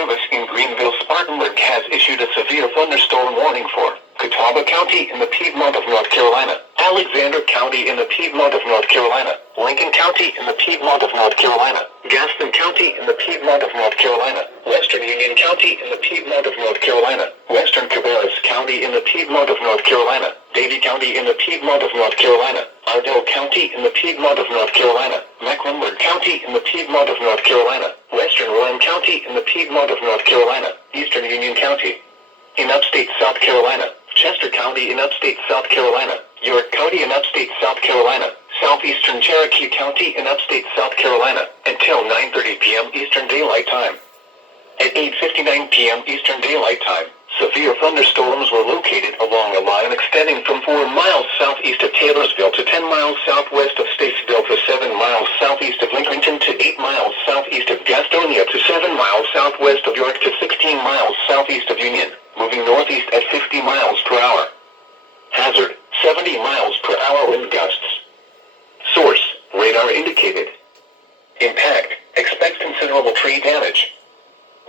Service in Greenville-Spartanburg has issued a severe thunderstorm warning for Catawba County in the Piedmont of North Carolina, Alexander County in the Piedmont of North Carolina, Lincoln County in the Piedmont of North Carolina, Gaston County in the Piedmont of North Carolina, Western Union County in the Piedmont of North Carolina, Western Cabarrus County in the Piedmont of North Carolina, Davie County in the Piedmont of North Carolina, Ardell County in the Piedmont of North Carolina, Mecklenburg County in the Piedmont of North Carolina, Western Rowan County in the Piedmont of North Carolina, Eastern Union County in upstate South Carolina, Chester County in upstate South Carolina, York County in upstate South Carolina, southeastern Cherokee County in upstate South Carolina, until 9:30 p.m. Eastern Daylight Time. At 8:59 p.m. Eastern Daylight Time, severe thunderstorms were located along a line extending from 4 miles southeast of Taylorsville to 10 miles southwest of Statesville to 7 miles southeast of Lincolnton to 8 miles southeast of Gastonia to 7 miles southwest of York to 16 miles southeast of Union, moving northeast at 50 miles per hour. Hazard, 70 miles per hour wind gusts. Source, radar indicated. Impact, expect considerable tree damage.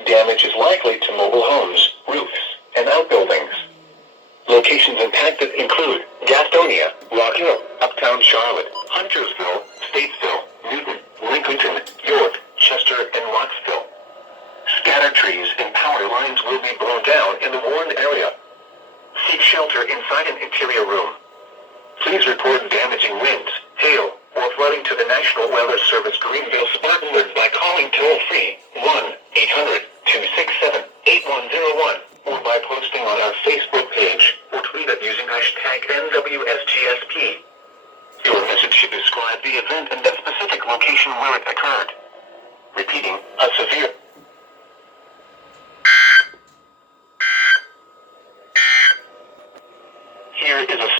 Damage is likely to mobile homes, roofs, and outbuildings. Locations impacted include Gastonia, Rock Hill, Uptown Charlotte, Huntersville, Statesville, Newton, Lincolnton, York, Chester, and Roxville. Scattered trees and power lines will be blown down in the warned area. Seek shelter inside an interior room. Please report damaging winds, hail, or flooding to the National Weather Service Greenville-Spartanburg by calling toll-free 1-800-267-8101 or by posting on our Facebook page or tweet it using #NWSGSP. Your message should describe the event and the specific location where it occurred. Repeating, a severe